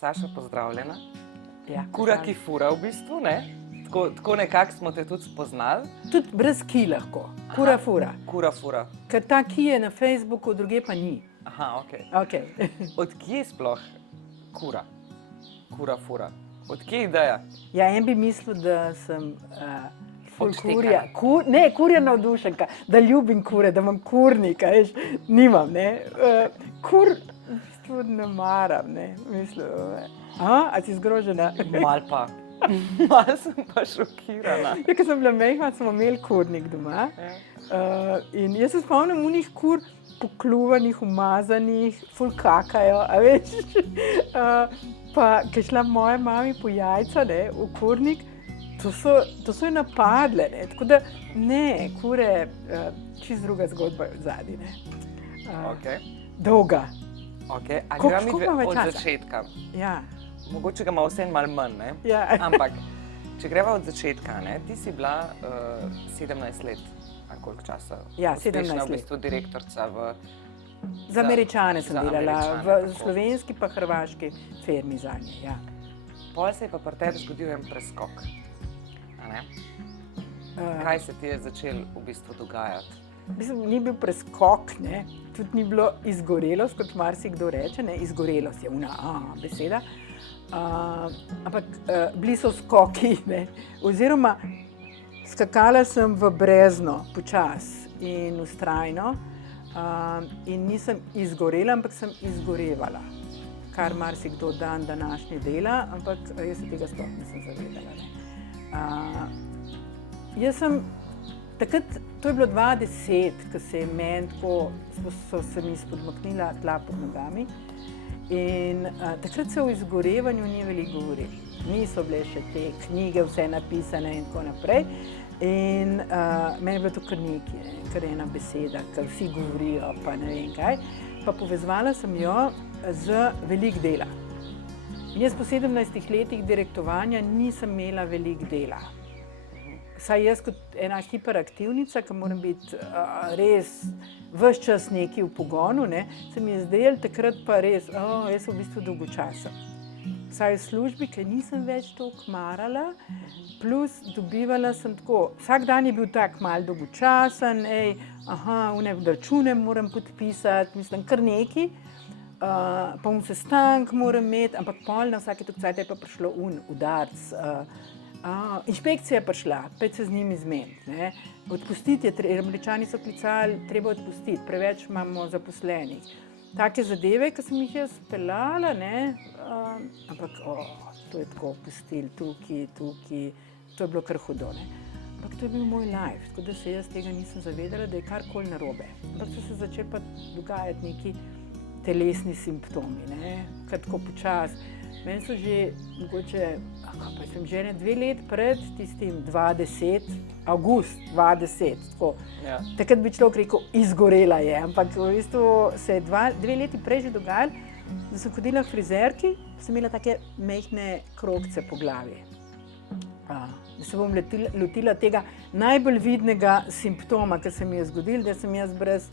Saša, pozdravljena. Ja, Kura, ki fura v bistvu, ne? Tako nekako smo te tudi spoznali. Tudi brez ki lahko. Kura fura. Kura fura. Ker ta ki je na Facebooku, druge pa ni. Aha, okej. Okay. Od kje sploh kura? Kura fura. Od kje ideja? Ja, en bi mislil, da sem ful Odštekana. kurja. Kurja navdušenka, da ljubim kure, da imam kurnika, veš, nimam, ne. Kur v bistvu ne maram, ne. Mislim, a si zgrožena? Mal pa. Mal sem pa šokirana. Ja, ko sem bila majhna, smo imeli kurnik doma. In jaz se spomnim unih kur, pokluvanih, umazanih, ful kakajo, a veš. Pa, ko je šla moja mami po jajca, ne, v kurnik, to so jo napadle, ne. Tako da, ne, kure, čisto druga zgodba je odzadaj, ne. Okej. Dolga. Okej, a Koliko gremo midve imamo od časa? začetka? Ja. Mogoče ga ima vseeno malo manj, ne? Ja. Ampak, če greva od začetka, ne? Ti si bila 17 let, ali koliko časa? Ja, 17 uspešna let. v bistvu direktorica v... Za Američane sem za delala, Američane, v tako. slovenski pa hrvaški firmi zanje, ja. Pol se je pa pri tebi zgodil en preskok, a ne? Kaj se ti je začelo v bistvu dogajati? Mislim, ni bil preskok, ne, tudi ni bilo izgorelost, kot marsikdo reče, ne, izgorelost je beseda, ampak bili so skoki, ne, oziroma skakala sem v brezno počas in vztrajno in nisem izgorela, ampak sem izgorevala, kar marsikdo dan današnji dela, ampak jaz se tega sploh nisem zavedala, ne. Jaz sem takrat, to je bilo 2010, ko se je meni tako, so se mi spodmaknila tla pod nogami in takrat se o izgorevanju ni veliko govorilo. Niso bile še te knjige vse napisane in tako naprej. In meni je bilo to kar nekaj, kar ena beseda, kar vsi govorijo, pa ne vem kaj. Pa povezovala sem jo z veliko dela. In jaz po 17 letih direktovanja nisem imela veliko dela. Saj jaz kot ena hiperaktivnica, ki moram biti res ves čas nekaj v pogonu, ne, se mi je zdelo takrat pa res, jaz sem v bistvu dolgočasen. Saj v službi, ker nisem več toliko marala, plus dobivala sem tako, vsak dan je bil tak malo dolgočasen, one račune moram podpisati, mislim, kar nekaj, pa sestank moram imeti, ampak pol na vsake toliko cajt je pa prišlo udarc. Inšpekcija je prišla, pet se z njimi zmeniti, ne. Odpustiti je treba, Američani so klicali, treba odpustiti, preveč imamo zaposlenih. Take zadeve, ki sem jih jaz peljala, ne, ampak to je tako pustili, tukaj, to je bilo kar hudo, ne. Ampak to je bil moj life, tako da se jaz tega nisem zavedala, da je karkoli narobe. Ampak so se začeli pa dogajati neki telesni simptomi, ne, kar tako počasi. Meni so že, mogoče, pa sem že 2 leti pred tistim 2010, avgust 2010, tako. Ja. Takrat bi človek rekel, izgorela je, ampak v bistvu se je 2 leti prej že dogajalo, da sem hodila k frizerki, sem imela take majhne krogce po glavi. Da se bom lotila tega najbolj vidnega simptoma, ki se mi je zgodil, da sem jaz brez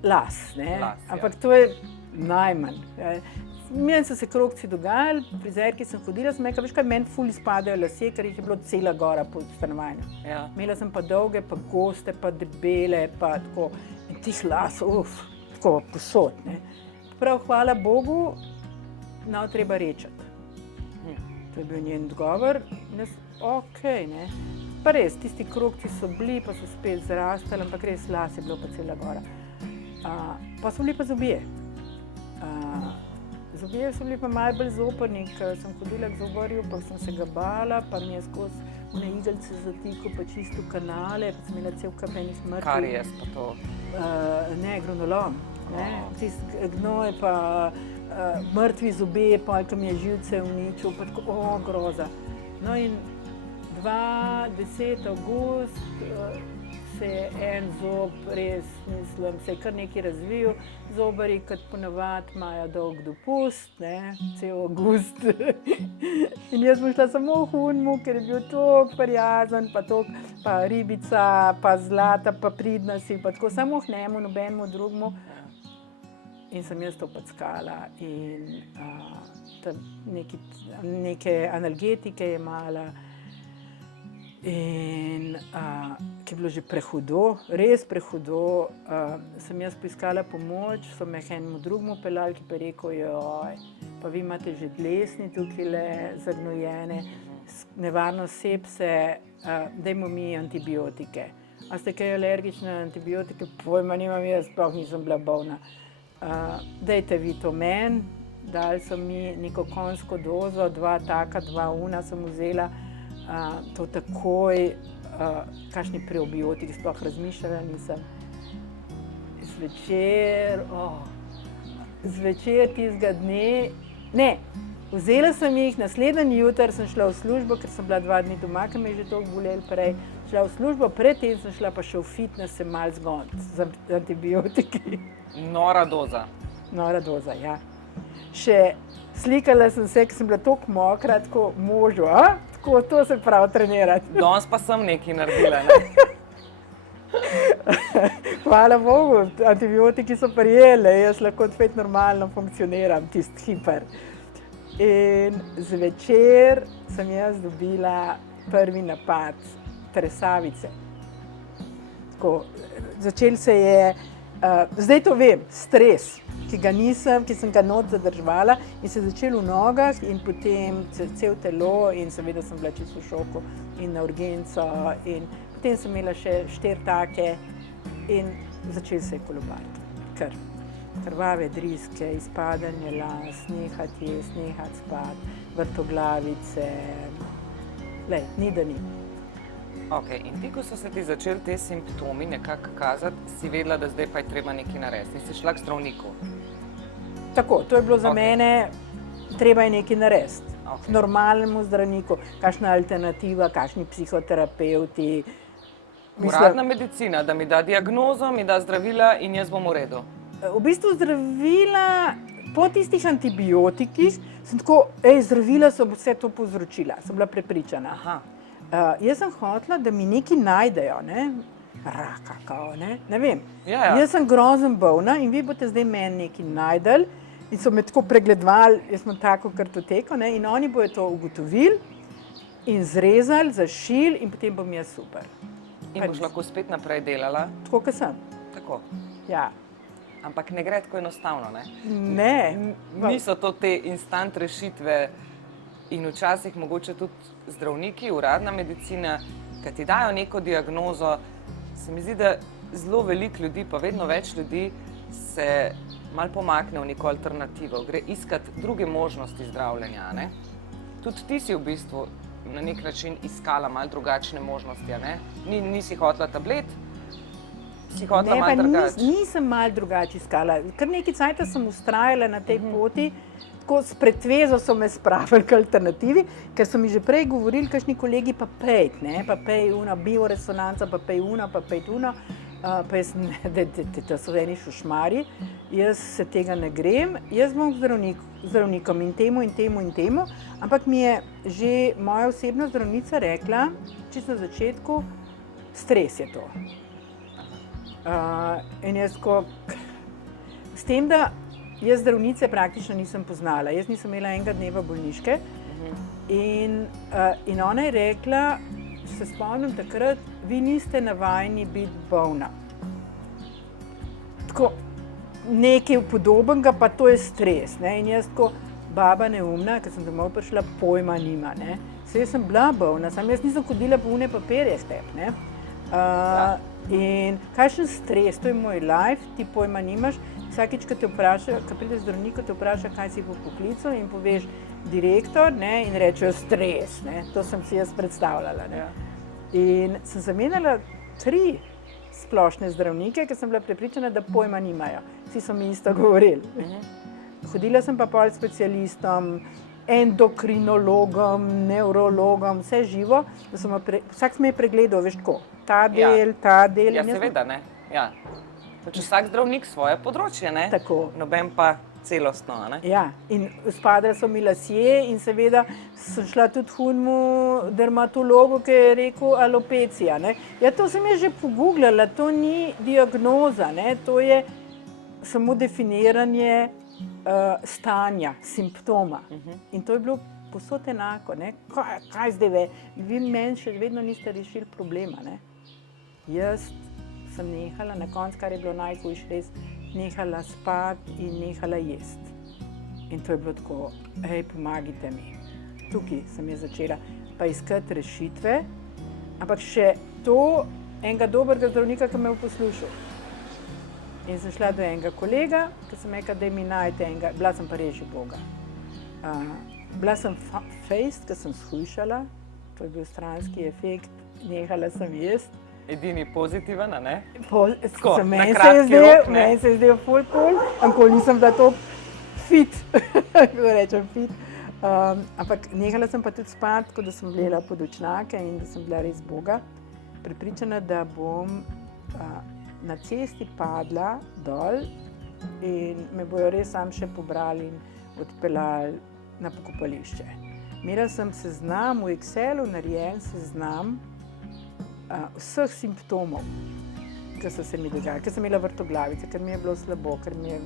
las, ne. Las, ja. Ampak to je najmanj. Meni so se krogci dogajali, frizerki sem hodila, sem rekla, veš kaj, meni ful izpadajo lasje, ker jih je bilo cela gora po stanovanju. Ja. Imela sem pa dolge, pa goste, pa debele, pa tako, in tih las, tako posod, ne. Prav, hvala Bogu, nav treba rečati. To je bil njen odgovor, okej, ne. Pa res, tisti krogci so bili, pa so spet zrastali, ampak res las je bilo pa cela gora. Pa so bili pa zobje. Zobje so bili pa malo bolj zoprni, ker sem hodila k zobarju, pa sem se ga bala, pa mi je skozi one igelce zatikal, pa čisto kanale, pa sem imela cel kup enih mrtvih. Karies pa to. Ne, gronolom, ne, tisti gnoj, pa mrtvi zobje, pa ki mi je živce uničil, pa tako, groza. No in 2010 avgust se je en zob res, mislim, se je kar nekaj razvil. Zobarji, kot ponavadi, imajo dolg dopust, ne, cel avgust. In jaz sem šla samo v Hunmu, ker je bil toliko prijazen, pa ribica, pa zlata, pa pridna si, pa tako samo k njemu, nobenemu drugemu. in sem jaz to packala in neke analgetike jemala. In ki je bilo že prehudo, res prehudo, sem jaz poiskala pomoč, so me k enemu drugemu peljali, ki pa je rekel, joj, pa vi imate že dlesni tukaj zagnojene, nevarnost sepse, dajmo mi antibiotike. A ste kaj alergični na antibiotike? Pojma nimam, jaz sploh nisem bila bolna. Dajte vi to meni, dali so mi neko konjsko dozo, 2 taka, 2 una sem vzela, to takoj, kakšni prebiotiki, sploh razmišljala nisem. Zvečer tistega dne, ne, vzela sem jih, naslednji jutr sem šla v službo, ker sem bila 2 dni doma, ker me je že toliko bolelo prej, šla v službo, predtem sem šla pa še v fitness se malo zgoniti z antibiotiki. Nora doza. Nora doza, ja. Še slikala sem se, ker sem bila toliko mokra, tako možu, tako to se pravi trenirati. Danes pa sem nekaj naredila, ne? Hvala Bogu, antibiotiki so prijele, jaz lahko spet normalno funkcioniram, tisti hiper. In zvečer sem jaz dobila prvi napad tresavice. Tako, začel se je, zdaj to vem, stres, ki sem ga not zadrževala in se je začel v nogah in potem cel telo in seveda sem bila čisto v šoku in na urgenco in potem sem imela še 4 take in začel se je kolobariti. Krvave driske, izpadanje las, nehati jesti, nehati spati, vrtoglavice, ni da ni. Ok, in ti, ko so se ti začeli te simptomi nekako kazati, si vedela, da zdaj pa je treba nekaj narediti in si šla k zdravniku? Tako, to je bilo za mene, treba je nekaj narediti. K normalnemu zdravniku, kakšna alternativa, kakšni psihoterapeuti. Uradna medicina, da mi da diagnozo, mi da zdravila in jaz bom v redu. V bistvu zdravila, po tistih antibiotikih, sem tako, zdravila so vse to povzročila, sem bila prepričana. Jaz sem hotela, da mi nekaj najdejo, ne? Raka, kao, ne vem. Jaz sem grozen bolna in vi boste zdaj meni nekaj najdeli in so me tako pregledovali, jaz sem tako kartoteko, ne? In oni bojo to ugotovili in zrezali, zašili in potem bom jaz super. In boš lahko spet naprej delala? Tako, kot sem. Tako? Ja. Ampak ne gre tako enostavno, ne? Ne. Niso to te instant rešitve in včasih mogoče tudi zdravniki, uradna medicina, ki ti dajo neko diagnozo, se mi zdi, da zelo veliko ljudi, pa vedno več ljudi se malo pomakne v neko alternativo, gre iskati druge možnosti zdravljenja, ne? Tudi ti si v bistvu na nek način iskala malo drugačne možnosti, ne? Nisi hotela tablet, si hotela malo drugače. Nisem malo drugače iskala. Kar nekaj cajta sem vztrajala na tej poti, tako s pretvezo so me spravili k alternativi, ker so mi že prej govorili, kakšni kolegi, pa pejt, ne, pa pej una bioresonanca, pa pej una, pa pejt una, pa jaz, da so eni šušmarji, jaz se tega ne grem, jaz bom zdravnikom in temu in temu in temu, ampak mi je že moja osebna zdravnica rekla, čisto na začetku, stres je to. In jaz tako, s tem, da jaz zdravnice praktično nisem poznala, jaz nisem imela enega dneva bolniške in ona je rekla, se spomnim takrat, vi niste navajeni biti bolna. Tako, nekaj podobnega, pa to je stres, ne, in jaz tako, baba neumna, ker sem domov prišla, pojma nima, ne. Saj sem bila bolna, samo jaz nisem hodila po une papirje s tem, ne. In kakšen stres, to je moj life, ti pojma nimaš, vsakič, ko te vpraša, ko pride zdravnik, te vpraša, kaj si po poklicu in poveš direktor, ne, in rečejo stres, ne, to sem si jaz predstavljala, ne. In sem zamenjala 3 splošne zdravnike, ker sem bila prepričana, da pojma nimajo. Vsi so mi isto govorili. Hodila sem pa pol specialistom, endokrinologom, nevrologom, vse živo, da so vsak me je pregledal, veš tako, ta del. Ja, seveda, ne, ja. Pač vsak zdravnik svoje področje, ne? Tako. Noben pa celostno, ne? Ja, in spadali so mi lasje in seveda sem šla tudi hudemu dermatologu, ki je rekel alopecija, ne. Ja, to sem jaz že pogooglala, to ni diagnoza, ne, to je samo definiranje stanja, simptoma. In to je bilo povsod enako. Ne? Kaj zdaj ve? Vi meni še vedno niste rešili problema. Ne? Jaz sem nehala, na koncu, kar je bilo najhujše, res nehala spati in nehala jesti. In to je bilo tako, hej, pomagajte mi. Tukaj sem je začela pa iskati rešitve, ampak še to enega dobrega zdravnika, ki me je poslušal. In sem šla do enega kolega, ki sem rekla, da mi najde enega, bila sem pa res že Boga. Bila sem fejst, ki sem shujšala, to je bil stranski efekt, nehala sem jesti. Edini pozitiven, a ne? Meni se je zdel ful cool, ampak nisem bila to fit, kako rečem fit. Ampak nehala sem pa tudi spati, tako da sem gledala podočnjake in da sem bila res Boga. Prepričana, da bom na cesti padla dol in me bojo res sam še pobrali in odpeljali na pokopališče. Imela sem seznam, v Excelu narejen seznam vseh simptomov, ki so se mi dogajali, ker sem imela vrtoglavice, ker mi je bilo slabo, ker mi je...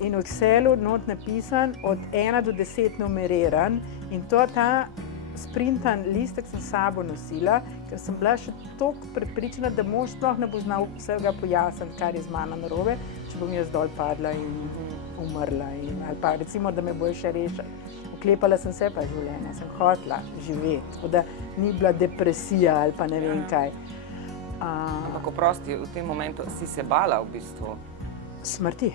In v Excelu not napisan od 1 do 10 numeriran in ta sprintan listek sem s sabo nosila, ker sem bila še toliko prepričana, da mož sploh ne bo znal vsega pojasniti, kar je z mano narobe, če bom jaz dol padla in umrla. Ali pa recimo, da me bojo še rešili. Oklepala sem se pa življenja, sem hotela živeti, tako da ni bila depresija ali pa ne vem kaj. Ampak oprosti, v tem momentu si se bala v bistvu? Smrti.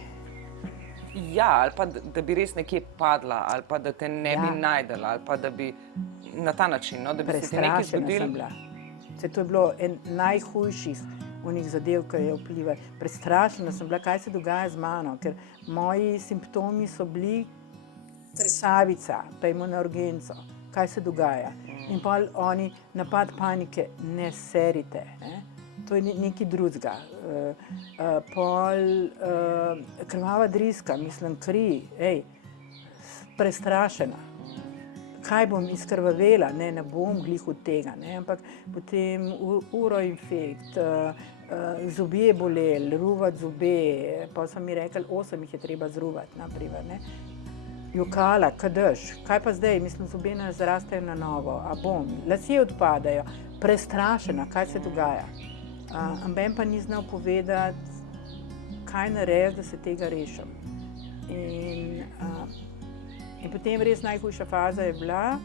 Ja, ali pa da bi res nekje padla, ali pa da te ne bi najdela, ali pa da bi na ta način, no, da bi se ti nekaj zgodilo. Prestrašena sem bila. To je bilo en najhujših onih zadev, ki je vplival. Prestrašena sem bila, kaj se dogaja z mano, ker moji simptomi so bili tresavica, pejmo na urgenco, kaj se dogaja. In pol oni, napad panike, ne serite, ne? To je nekaj drugega. Krvava driska, mislim, kri, prestrašena. Kaj bom izkrvavela? Ne bom glih od tega, ne? Ampak potem uroinfekt, zobje boleli, ruvati zobe, pa so mi rekli, 8 jih je treba zruvati, naprimer, ne? Jokala, kadež, kaj pa zdaj, mislim, zobje ne zrastejo na novo, a bom, lasje odpadajo, prestrašena, kaj se dogaja. Amben pa ni znal povedati, kaj narediti, da se tega rešim. In potem res najhujša faza je bila,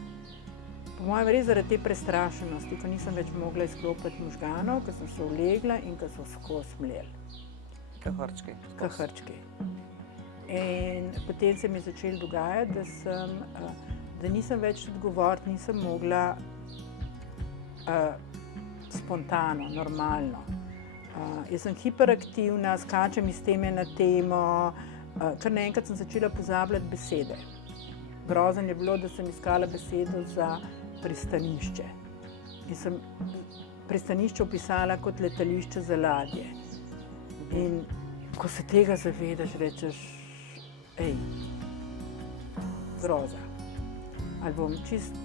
po mojem res zaradi te prestrašenosti, ko nisem več mogla izklopiti možganov, ko sem se ulegla in ko so skozi mleli. Kahrčki. Kahrčki. In potem se mi je začelo dogajati, da nisem več tudi govoriti, nisem mogla spontano, normalno. Jaz sem hiperaktivna, skačem iz teme na temo, kar naenkrat sem začela pozabljati besede. Grozen je bilo, da sem iskala besedo za pristanišče. In sem pristanišče opisala kot letališče za ladje. In ko se tega zavedaš, rečeš, groza. Ali bom čist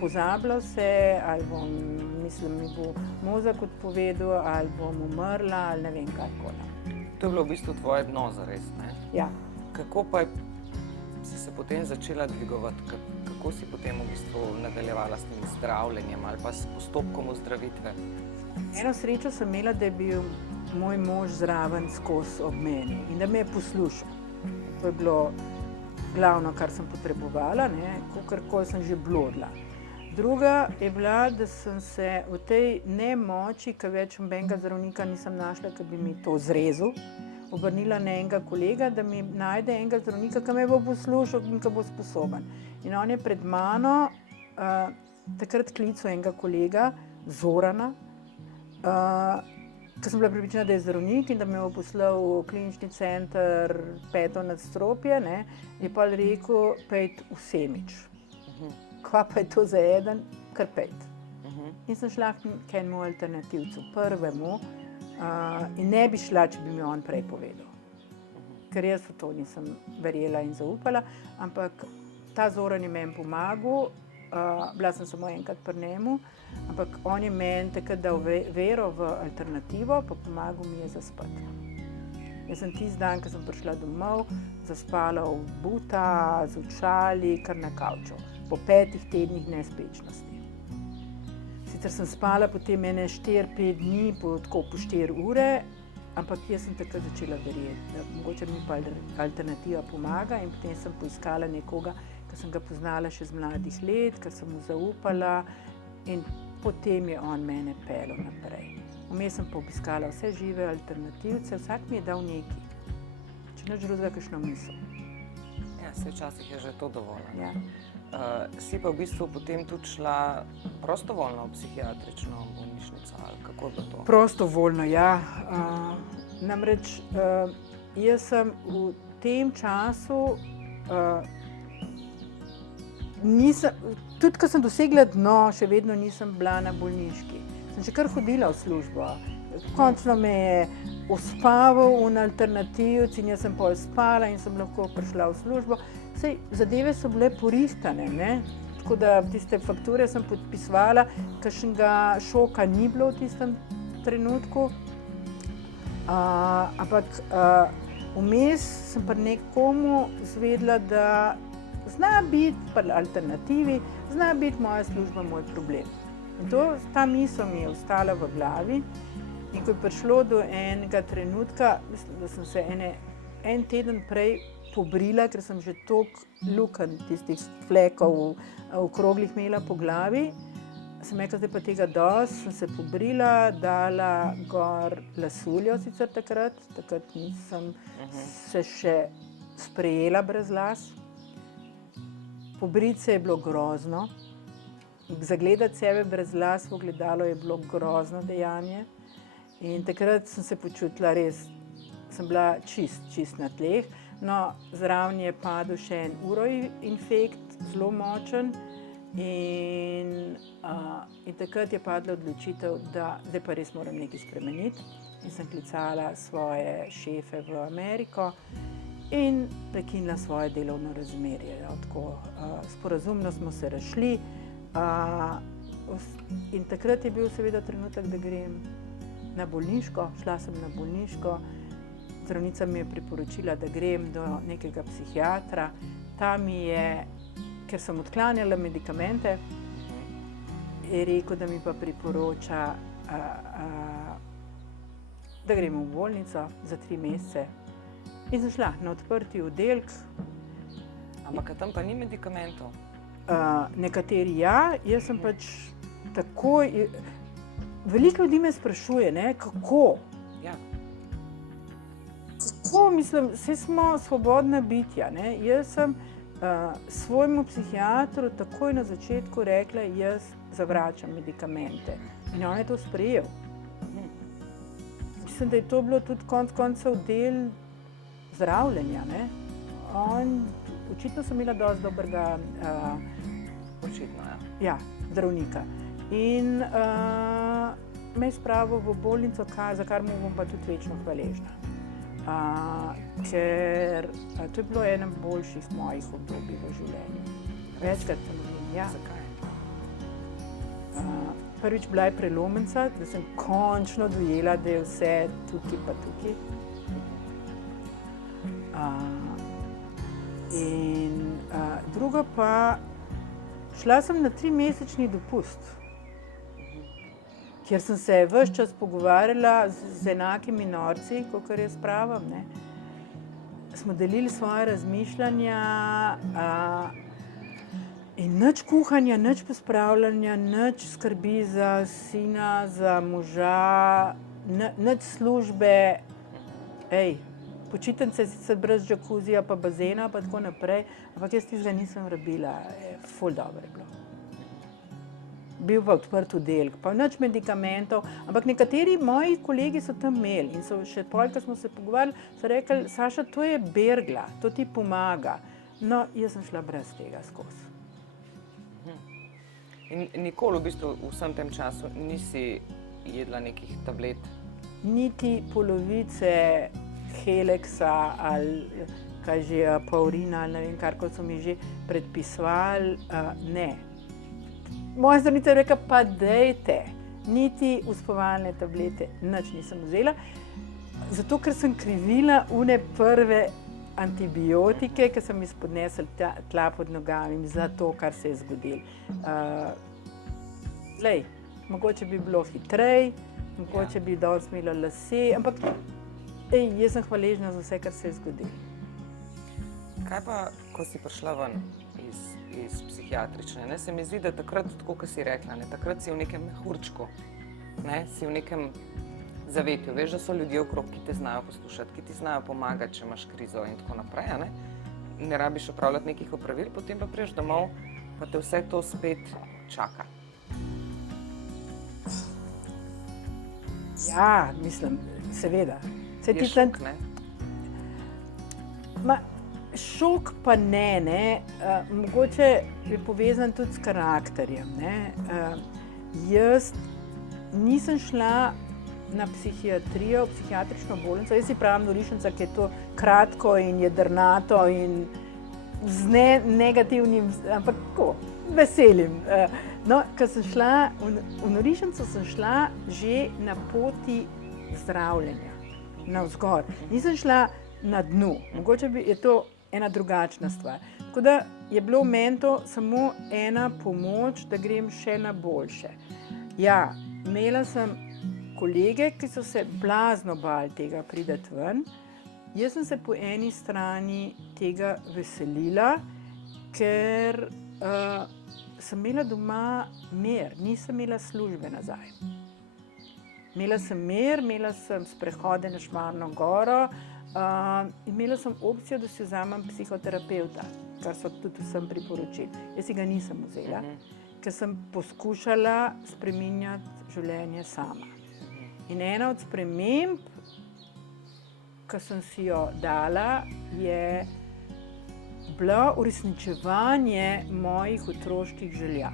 pozabila vse, ali bom, mislim, mi bo mozak odpovedal, ali bom umrla, ali ne vem kaj koli. To je bilo v bistvu tvoje dno zares, ne? Ja. Kako pa si se potem začela dvigovati? Kako si potem v bistvu nadaljevala s tem zdravljenjem ali pa s postopkom ozdravitve? Eno srečo sem imela, da je bil moj mož zraven skozi ob meni in da me je poslušal. To je bilo glavno, kar sem potrebovala, ne, kakorkoli sem že blodila. Druga je bila, da sem se v tej nemoči, ker več nobenega zdravnika nisem našla, ki bi mi to zrezal, obrnila na enega kolega, da mi najde enega zdravnika, ki me bo poslušal in ki bo sposoben. In on je pred mano takrat klical enega kolega, Zorana, ker sem bila prepričana, da je zdravnik in da me bo poslal v klinični center 5. nadstropje, ne, je pa rekel, pejt v Semič. Kva pa je to za eden, kar pejt. In sem šla k enemu alternativcu, prvemu, in ne bi šla, če bi mi on prej povedal. Ker jaz v to nisem verjela in zaupala, ampak ta Zoran je meni pomagal bila sem samo enkrat pri njemu, ampak on je meni takrat dal vero v alternativo, pa pomagal mi je zaspati. Jaz sem tisti dan, ko sem prišla domov, zaspala obuta, z očali, kar na kavču, po 5 tednih nespečnosti. Sicer sem spala potem 4-5 dni, tako po 4 ure, ampak jaz sem takrat začela verjeti, da mogoče mi pa alternativa pomaga in potem sem poiskala nekoga, ki sem ga poznala še z mladih let, ker sem mu zaupala in potem je on mene peljal naprej. Vmes sem pa obiskala vse žive alternativce, vsak mi je dal nekaj, če nič drugega, kakšno misel. Ja, saj včasih je že to dovolj. Ja. Si pa v bistvu potem tudi šla prostovoljno v psihiatrično bolnišnico, ali kako je bilo to? Prostovoljno, ja. Namreč jaz sem v tem času, tudi ko sem dosegla dno, še vedno nisem bila na bolniški. Sem še kar hodila v službo. Končno me je uspaval v alternativci in jaz sem pol spala in sem lahko prišla v službo. Sej, zadeve so bile porihtane, ne? Tako da tiste fakture sem podpisovala, kakšnega šoka ni bilo v tistem trenutku. Ampak vmes sem pri nekomu izvedela, da zna biti pri alternativi, zna biti moja služba moj problem. In ta misel mi je ostala v glavi in ko je prišlo do enega trenutka, mislim, da sem se en teden prej pobrila, ker sem že toliko lukenj, tistih flekov okroglih imela po glavi, sem rekla, zdaj pa tega dosti, sem se pobrila, dala gor lasuljo sicer takrat nisem se še sprejela brez las. Pobriti se je bilo grozno. Zagledati sebe brez las v ogledalo je bilo grozno dejanje. In takrat sem se počutila res, sem bila čist na tleh. No, zraven je padel še en uroinfekt, zelo močen. In takrat je padla odločitev, da zdaj pa res moram nekaj spremeniti. In sem klicala svoje šefe v Ameriko in prekinila svoje delovno razmerje. Sporazumno smo se razšli. In takrat je bil seveda trenutek, da grem na bolniško. Šla sem na bolniško, zdravnica mi je priporočila, da grem do nekega psihiatra. Ta mi je, ker sem odklanjala medikamente, je rekel, da mi pa priporoča, da grem v bolnico za 3 mesece. In sem šla na odprti oddelek. Ampak tam pa ni medikamentov? Nekateri ja, jaz sem pač takoj, veliko ljudi me sprašuje, ne, kako? Ja. Kako, mislim, saj smo svobodna bitja, ne, jaz sem svojemu psihiatru takoj na začetku rekla, jaz zavračam medikamente in on je to sprejel. Mislim, da je to bilo tudi konec koncev del zdravljenja, ne. Očitno sem imela dosti dobrega zdravnika. In me je spravil v bolnico, za kar mu bom pa tudi večno hvaležna. Ker to je bilo eno boljših mojih obdobij v življenju. Večkrat sem govorila, ja. Zakaj? Prvič bila je prelomnica, da sem končno dojela, da je vse tukaj pa tukaj. Drugo pa, šla sem na 3-mesečni dopust, kjer sem se ves čas pogovarjala z enakimi norci, kakor jaz pravim, ne. Smo delili svoje razmišljanja in nič kuhanja, nič pospravljanja, nič skrbi za sina, za moža, nič službe, počitnice sicer brez džakuzija pa bazena pa tako naprej, ampak jaz tistega nisem rabila, ful dobro je bilo. Bil pa odprt oddelek, pa nič medikamentov, ampak nekateri moji kolegi so tam imeli in so še pol, ko smo se pogovarjali, so rekli, Saša, to je bergla, to ti pomaga. No, jaz sem šla brez tega skozi. In nikoli v bistvu v vsem tem času nisi jedla nekih tablet? Niti polovice Heleksa ali kaj že, Paurina ali ne vem kar, kot so mi že predpisovali, ne. moja zdravnica je rekla, pa dejte, niti uspovalne tablete, nič nisem vzela, zato ker sem krivila une prve antibiotike, ki sem jih spodnesla tla pod nogami za to, kar se je zgodilo. Mogoče bi bilo hitrej, mogoče bi dol smelo lase, ampak jaz sem hvaležna za vse, kar se je zgodilo. Kaj pa, ko si prišla ven iz psihiatrične, ne? Se mi zdi, da takrat, tako kot si rekla, ne? Takrat si v nekem mehurčku, ne? Si v nekem zavetju. Veš, da so ljudje okrog, ki te znajo poslušati, ki ti znajo pomagati, če imaš krizo in tako naprej. Ne rabiš opravljati nekih opravil, potem pa priješ domov, pa te vse to spet čaka. Ja, mislim, seveda. Je šok, ne? Šok pa ne. Mogoče je povezan tudi s karakterjem, ne. Jaz nisem šla na psihiatrijo, psihiatrično bolnico, jaz si pravim norišnica, ki je to kratko in jedrnato in z negativnim, ampak tako, veselim. No, ko sem šla v norišnico, sem šla že na poti zdravljenja, navzgor. Nisem šla na dnu, mogoče je to ena drugačna stvar. Tako da je bilo meni to samo ena pomoč, da grem še na boljše. Ja, imela sem kolege, ki so se blazno bali tega priti ven. Jaz sem se po eni strani tega veselila, ker sem imela doma mir, nisem imela službe nazaj. Imela sem mir, imela sem sprehode na Šmarno goro, imela sem opcijo, da si vzamem psihoterapevta, kar so tudi vsem priporočili. Jaz si ga nisem vzela, ker sem poskušala spreminjati življenje sama. In ena od sprememb, ki sem si jo dala, je bilo uresničevanje mojih otroških želja.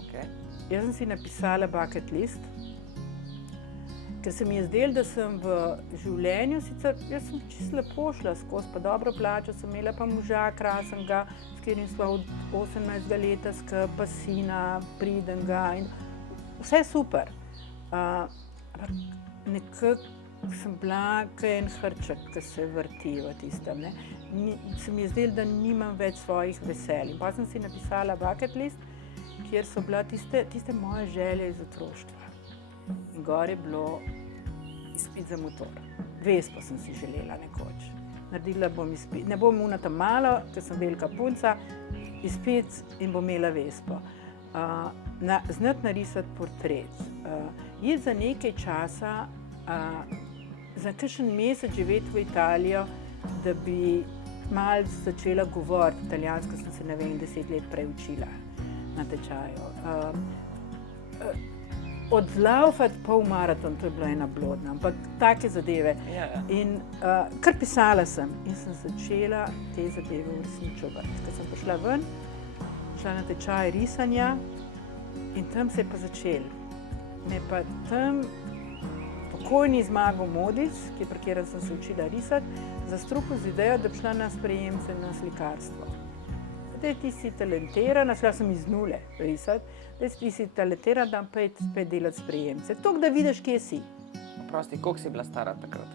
Okay. Jaz sem si napisala bucket list, ker se mi je zdelo, da sem v življenju, sicer jaz sem čisto lepo šla skozi, pa dobro plačo, sem imela pa moža krasenega, s katerim sva od 18 leta skupaj, pa sina pridenega in vse super. Ampak nekako sem bila kot en hrček, ki se vrti v tistem, ne. Se mi je zdelo, da nimam več svojih veselj. Pa sem si napisala bucket list, kjer so bila tiste moje želje iz otroštva. In gor je bilo izpit za motor. Vespo sem si želela nekoč. Naredila bom izpit, ne bom una tam malo, ker sem velika punca, izpit in bom imela vespo. Znati narisati portret. Iti za nekaj časa, za kakšen mesec živeti v Italijo, da bi malo začela govoriti italijansko, sem se, 10 let prej učila na tečaju. Odlaufati polmaraton, to je bila ena blodna, ampak take zadeve. In kar pisala sem in sem začela te zadeve uresničevati. Ko sem prišla ven, šla na tečaj risanja in tam se je pa začelo. Me pa tam pokojni Zmago Modic, pri katerem sem se učila risati, zastrupil z idejo, da bi šla na sprejemce na slikarstvo. Zdaj ti si talentirana, šla sem iz nule risati, zdaj ti si talentirana, da pet delati sprejemce. Toliko, da vidiš, kje si. Prosti, koliko si bila stara takrat?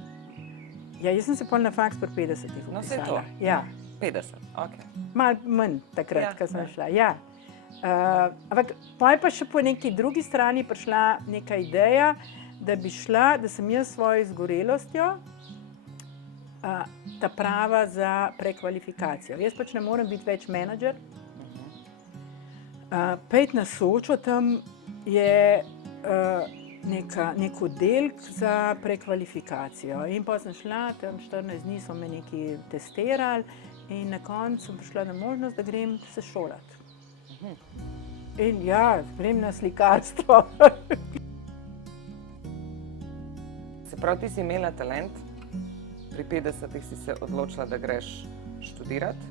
Ja, jaz sem se pol na faks pri 50-ih vpisala. No, vse to? Ja. 50, okej. Malo manj takrat, ko sem šla, ja. Ampak pa je pa še po neki drugi strani prišla neka ideja, da bi šla, da sem jaz s svojo izgorelostjo ta prava za prekvalifikacijo. Jaz pač ne morem biti več menedžer. Pejt na Sočo, tam je nek oddelek za prekvalifikacijo. In pa sem šla, tam 14 dni so me nekaj testirali in na koncu sem prišla na možnost, da grem se šolati. In ja, grem na slikarstvo. Se pravi, ti si imela talent, pri 50-ih si se odločila, da greš študirati,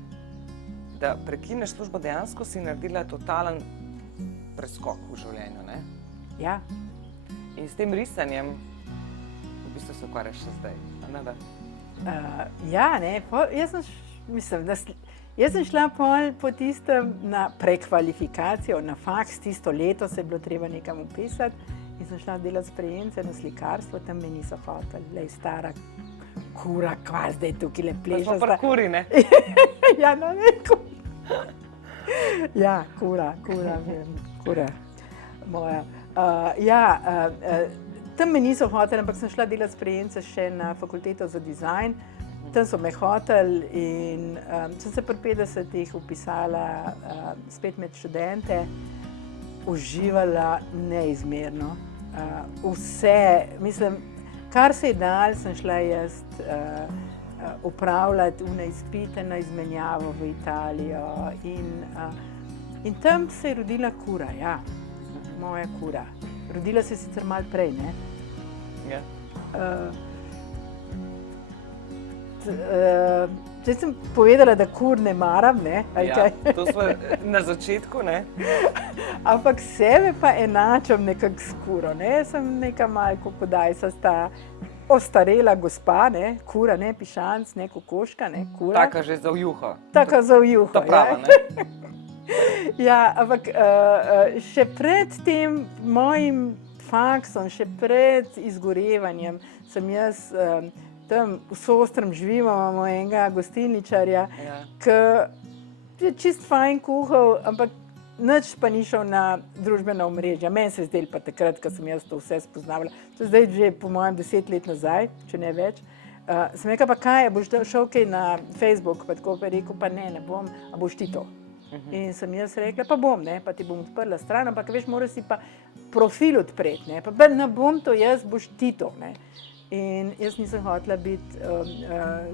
da prekineš službo, dejansko si naredila totalen preskok v življenju, ne? Ja. In s tem risanjem v bistvu se ukvarjaš še zdaj, a ne da? Ja, ne, jaz sem mislim, jaz sem šla po tistem na prekvalifikacijo, na faks, tisto leto se je bilo treba nekam upisati in sem šla delati sprejemce na slikarstvo, tam me niso hoteli, lej stara kura, kva zdaj tukaj le plešeš. Pa smo pri kuri, ne? Ja, no ne, ja, kura moja. Tam me niso hoteli, ampak sem šla delati sprejemce še na fakulteto za dizajn. Tam so me hoteli in sem se pri 50-ih upisala spet med študente, uživala neizmerno. Vse, mislim, kar se je dal, sem šla jaz upravljati izpite na izmenjavo v Italijo in tam se je rodila kura, ja, moja kura. Rodila se je sicer malo prej, ne? Ja. Zdaj sem povedala, da kur ne maram, ne? Ja, to smo na začetku, ne? Ampak sebe pa enačam nekako s kuro, ne? Sem neka malo kodajsasta, ostarela gospa, ne? Kura, ne? Pišanc, ne? Kokoška, ne? Kura. Taka že za vjuho. Taka za vjuho, ta prava, ne? Ja, ampak še pred tem mojim faksom, še pred izgorevanjem sem jaz tam v Sostrem živimo, imamo enega gostilničarja, ki je čist fajn kuhal, ampak nič pa ni šel na družbena omrežja. Meni se je zdelo pa takrat, ko sem jaz to vse spoznavala. To je zdaj že po mojem 10 let nazaj, če ne več. Sem rekla, pa kaj, boš šel kaj na Facebook, pa tako pa je rekel, pa ne bom, a boš ti to. In sem jaz rekla, pa bom, ne, pa ti bom odprla stran, ampak veš, moraš si pa profil odpreti, ne, pa ne bom to jaz, boš ti to, ne. In jaz nisem hotela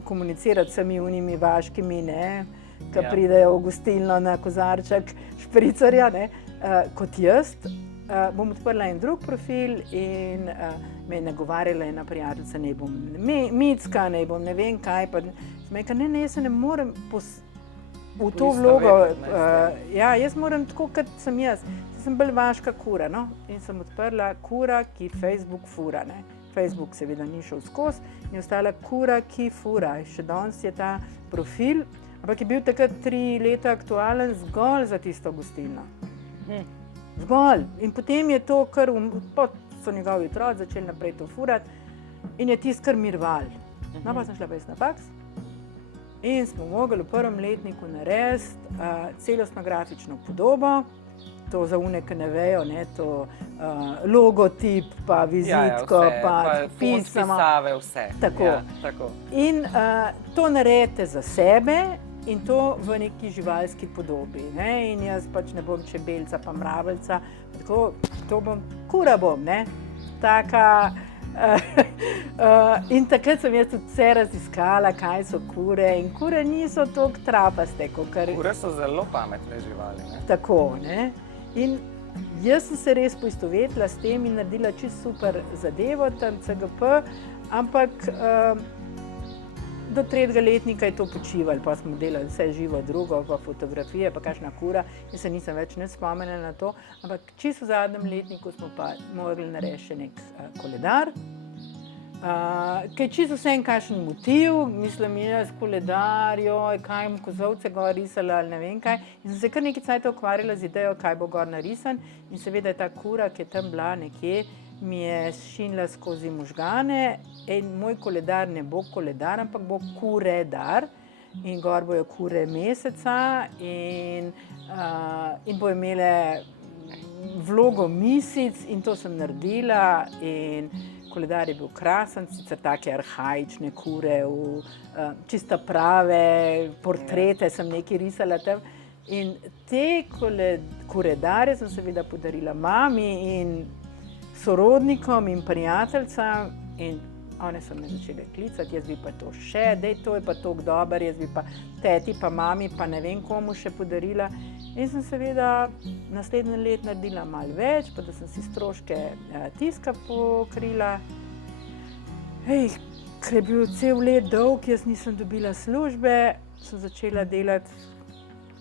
komunicirati s vsemi unimi vaškimi, ne, ki pridejo v gostilno na kozarček špricarja, ne, kot jaz. Bom odprla en drug profil in me je nagovarjala ena prijateljica, ne bom Micka, ne bom ne vem kaj, pa sem rekla, ne, jaz se ne morem v to vlogo, ja, jaz moram tako, kot sem jaz. Sem bolj vaška kura, no, in sem odprla kura, ki Facebook fura, ne. Facebook seveda ni šel skozi in ostala kura, ki fura. Še danes je ta profil, ampak je bil takrat 3 leta aktualen zgolj za tisto gostilno. Zgolj. In potem je to kar, so njegovi otroci začeli naprej to furati in je tisto kar mirval. No, pa sem šla pa jaz na faks in smo mogli v prvem letniku narediti celostno grafično podobo. To za une, ki ne vejo, ne, to logotip, pa vizitko, ja, pa pisamo. Pisave, vse. Tako. Ja, tako. In to naredite za sebe in to v neki živalski podobi, ne, in jaz pač ne bom čebelca pa mraveljca, tako, to bom, kura bom, ne, taka. In takrat sem jaz tudi vse raziskala, kaj so kure in kure niso toliko trapaste, kakor... Kure so zelo pametne živali, ne? Tako, ne. In jaz sem se res poistovetila s tem in naredila čisto super zadevo, tam CGP, ampak do 3. letnika je to počivalo, pa smo delali vse živo drugo, pa fotografije, pa kakšna kura in se nisem več ne spomnila na to, ampak čisto v zadnjem letniku smo pa morali narediti še nek koledar, ki je čisto vsem kakšen motiv, mislim jaz koledar, joj, kaj bom kozovce gor risala ali ne vem kaj, in sem se kar nekaj cajta ukvarjala z idejo, kaj bo gor narisan in seveda je ta kura, ki je tam bila nekje, mi je šinila skozi možgane in moj koledar ne bo koledar, ampak bo kuredar in gor bojo kure meseca in bo imele vlogo misic in to sem naredila in koledar je bil krasen, sicer take arhaične kure, čista prave portrete sem nekaj risala tam in te koredarje sem seveda podarila mami in sorodnikom in prijateljcam in one so me začele klicati, jaz bi pa to še, dej, to je pa toliko dober, jaz bi pa teti pa mami pa ne vem komu še podarila in sem seveda naslednje let naredila malo več, pa da sem si stroške tiska pokrila. Ker je bil cel let dolg, jaz nisem dobila službe, sem začela delati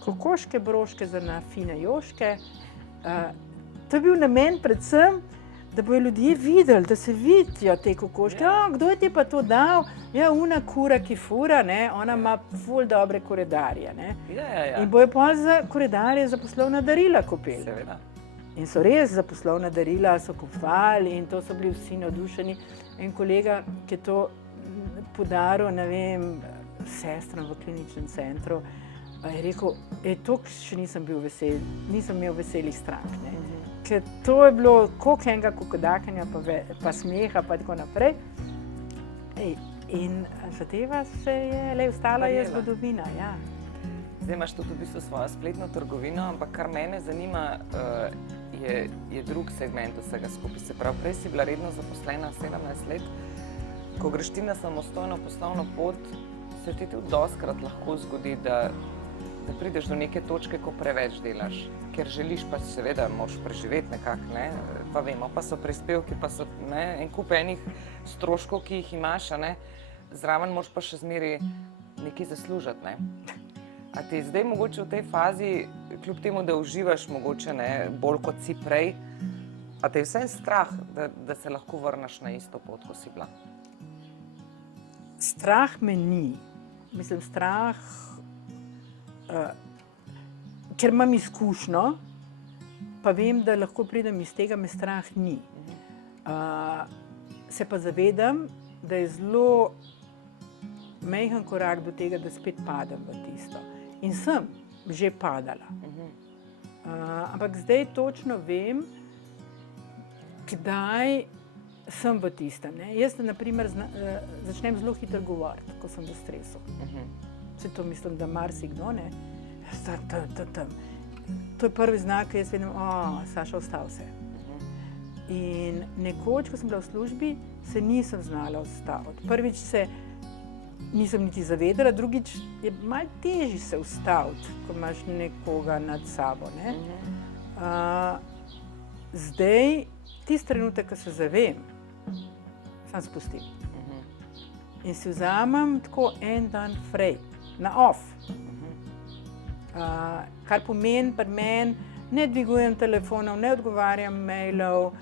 kokoške broške za na fine joške. To je bil namen predvsem, da bojo ljudje videli, da se vidijo te kokoške. Ja. Kdo je ti pa to dal? Ja, una kura, ki fura, ne? Ona ima ful dobre koredarje. Ne? Ja. In bojo pa za koredarje za poslovna darila kupili. Seveda. In so res za poslovna darila, so kupovali in to so bili vsi navdušeni. En kolega, ki je to podaril, ne vem, sestram v kliničnem centru, je rekel, to še nisem bil vesel, nisem imel veselih strank. Ne? Ker to je bilo koliko enega kokodakanja, pa smeha, pa tako naprej. In zadeva se je, ostala je zgodovina. Ja. Zdaj imaš tudi v bistvu svojo spletno trgovino, ampak kar mene zanima, je drug segment vsega skupaj. Se pravi, prej si bila redno zaposlena 17 let, ko greš ti na samostojno poslovno pot, se ti tudi dostikrat lahko zgodi, da prideš do neke točke, ko preveč delaš, ker želiš pa seveda, moraš preživeti nekako, ne, pa vemo, pa so prispevki, pa so en kup enih stroškov, ki jih imaš, ne, zraven moraš pa še zmeraj nekaj zaslužiti, ne. A ti zdaj mogoče v tej fazi, kljub temu, da uživaš mogoče ne, bolj kot si prej, a te je vsem strah, da se lahko vrneš na isto pot, ko si bila? Strah me ni. Mislim, strah, ker imam izkušnjo, pa vem, da lahko pridem iz tega, me strah ni. Se pa zavedam, da je zelo majhen korak do tega, da spet padem v tisto. In sem že padala. Ampak zdaj točno vem, kdaj sem v tistem. Ne? Jaz, na primer, začnem zelo hitro govoriti, ko sem v stresu. Vse to mislim, da marsikdo, ne? To je prvi znak, ki jaz vidim, Saša, ostal se. In nekoč, ko sem bila v službi, se nisem znala ustaviti. Prvič se nisem niti zavedala, drugič je malo težje se ustaviti, ko imaš nekoga nad sabo. Ne? Zdaj, tisti trenutek, ko se zavem, sam spustim. In si vzamem tako en dan frej, na off. Kar pomeni pri meni, ne dvigujem telefonov, ne odgovarjam mailov,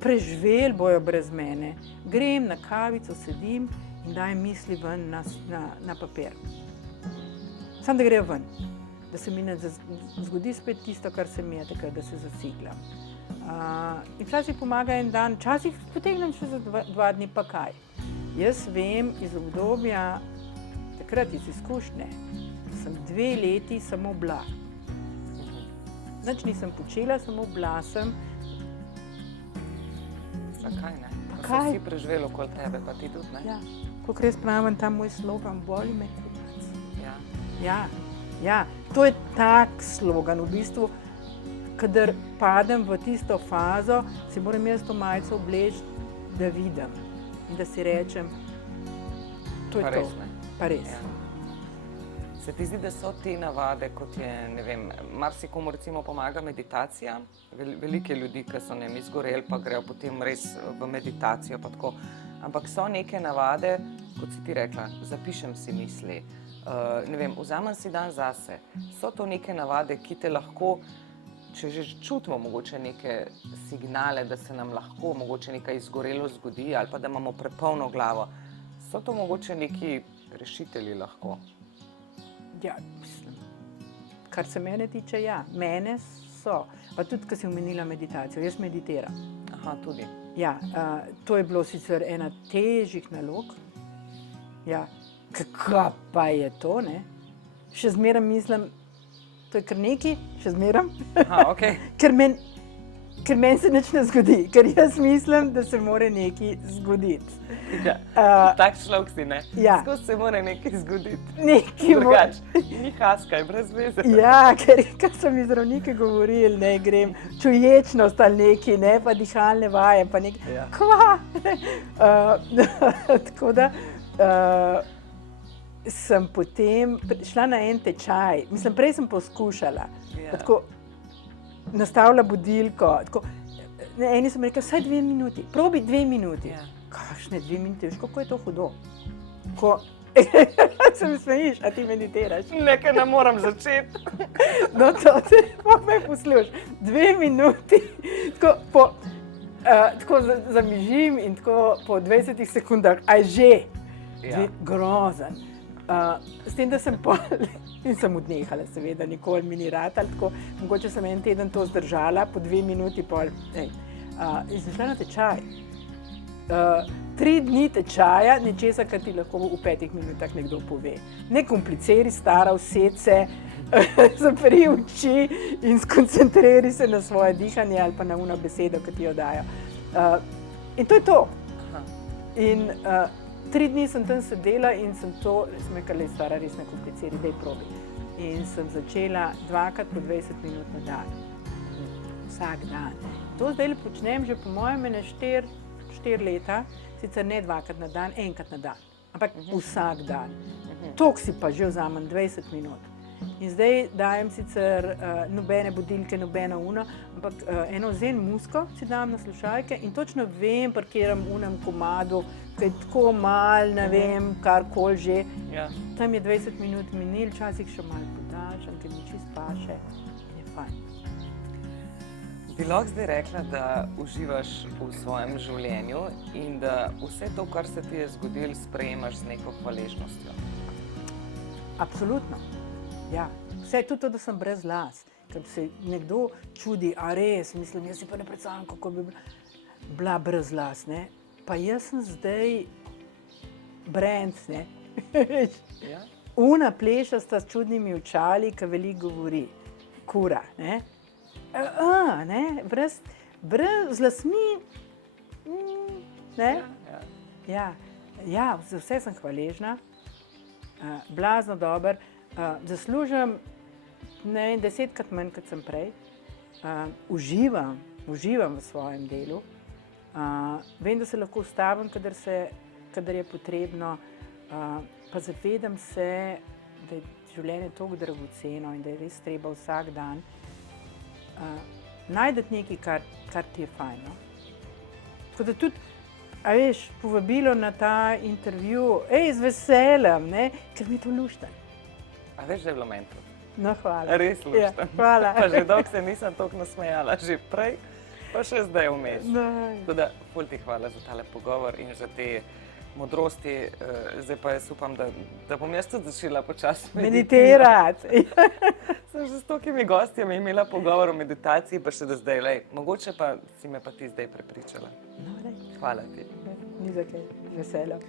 preživeli bojo brez mene. Grem na kavico, sedim in dajem misli ven na papir. Samo da grejo ven, da se mi ne zgodi spet tisto, kar se mi je takrat, da se zasiglam. In včasih pomaga en dan, včasih potegnem še za 2 dni, pa kaj. Jaz vem iz obdobja, takrat iz izkušnje, da sem 2 leti samo bila. Nič nisem počela, samo bila sem. Zakaj ne? Pa so kaj? vsi preživeli okoli tebe, pa ti tudi, ne? Ja, kolikor jaz pravim, ta moj slogan, boli me kupac. Ja, to je tak slogan, v bistvu, kadar padem v tisto fazo, si moram jaz to majico obleči, da vidim in da si rečem, to je Pa to. res, ne? Pa res. Ja. Se ti zdi, da so te navade, kot je, ne vem, marsikomu recimo pomaga meditacija, veliko je ljudi, ki so izgoreli, pa grejo potem res v meditacijo, pa tako. Ampak so neke navade, kot si ti rekla, zapišem si misli, ne vem, vzamem si dan zase. So to neke navade, ki te lahko, če že čutimo mogoče neke signale, da se nam lahko mogoče nekaj izgorelo zgodi, ali pa da imamo prepolno glavo, so to mogoče neki rešitelji lahko? Ja, mislim, kar se mene tiče, ja, mene so. Pa tudi, ko si omenila meditacijo, jaz meditiram. Aha, tudi. Ja, to je bilo sicer ena težjih nalog. Ja, kako pa je to, ne? Še zmeraj mislim, to je kar nekaj, še zmeraj. Aha, okej. Ker meni se nič ne zgodi, ker jaz mislim, da se mora nekaj zgoditi. Ja, tak človek si, ne? Ja. Skozi se mora nekaj zgoditi. Nekaj mora. Drugač, ni haskaj, brez veze. Ja, ker so mi zdravniki govorili, ne, grem čuječnost ali nekaj, ne, pa dihalne vaje, pa nekaj. Ja. Kva? Tako da sem potem šla na en tečaj. Mislim, prej sem poskušala. Ja. Tako, nastavila budilko. Tako, eni so mi rekli, vsaj 2 minuti, probi 2 minuti. Ja. Kakšne 2 minute, veš, kako je to hudo? Ko se mi smejiš, a ti meditiraš. Nekaj ne moram začeti. No, to te pa me posluš. 2 minuti. Tako, tako zamižim in tako po 20 sekundah, aj že, Ja. grozen. S tem, da sem pol in sem odnehala, seveda, nikoli mi ni ratalo tako, mogoče sem en teden to zdržala, po 2 minuti pol, in sem šla na tečaj. 3 dni tečaja, nečesa, kar ti lahko v 5 minutah nekdo pove. Ne kompliciri, stara, used se, zapri oči in skoncentriri se na svoje dihanje ali pa na uno besedo, ki ti jo dajo. In to je to. Aha. In 3 dni sem tam sedela in sem to, sem rekla, le stara, res ne kompliciri, daj probi. In sem začela 2krat po 20 minut na dan. Vsak dan. To zdaj počnem že po mojem 4 leta, sicer ne 2krat na dan, 1krat na dan, ampak vsak dan. Toliko si pa že vzamem 20 minut. In zdaj dajem sicer nobene budilke, nobeno uno, ampak eno zen musko si dam na slušalke in točno vem, pri katerem unem komadu, ki je tako mal, ne vem, karkoli že. Ja. Tam je 20 minut minil, včasih še malo podaljšam, ker mi čist paše, je fajn. Bi lahko zdaj rekla, da uživaš v svojem življenju in da vse to, kar se ti je zgodilo, sprejemaš z neko hvaležnostjo? Absolutno. Ja. Vse tudi to, da sem brez las. Ker se nekdo čudi, a res, mislim, jaz si pa ne predstavljam, kako bi bila brez las, ne. Pa jaz sem zdaj brand, ne. Ja. Una plešasta s čudnimi očali, ki veliko govori. Kura, ne. Ne, brez z lasmi, ne. Ja, za vse sem hvaležna, blazno dober, zaslužim 10krat manj, kot sem prej, uživam v svojem delu, vem, da se lahko ustavim, kadar je potrebno, pa zavedam se, da je življenje toliko dragoceno in da je res treba vsak dan najdeti nekaj, kar ti je fajn. No? Tako da tudi, a veš, povabilo na ta intervju, z veseljem, ne? Ker mi je to luštno. A veš, da je bilo meni to? No, hvala. Res luštno. Ja, hvala. Pa že dolgo se nisem toliko nasmejala, že prej, pa še zdaj vmes. Tako da, ful ti hvala za tale pogovor in za te modrosti. Zdaj pa jaz upam, da bom jaz tudi začela počasi meditirati. Sem že s tolikimi gostjami imela pogovor o meditaciji, pa še do zdaj, mogoče pa si me pa ti zdaj prepričala. No, Hvala ti. Ni za kaj, veseljem.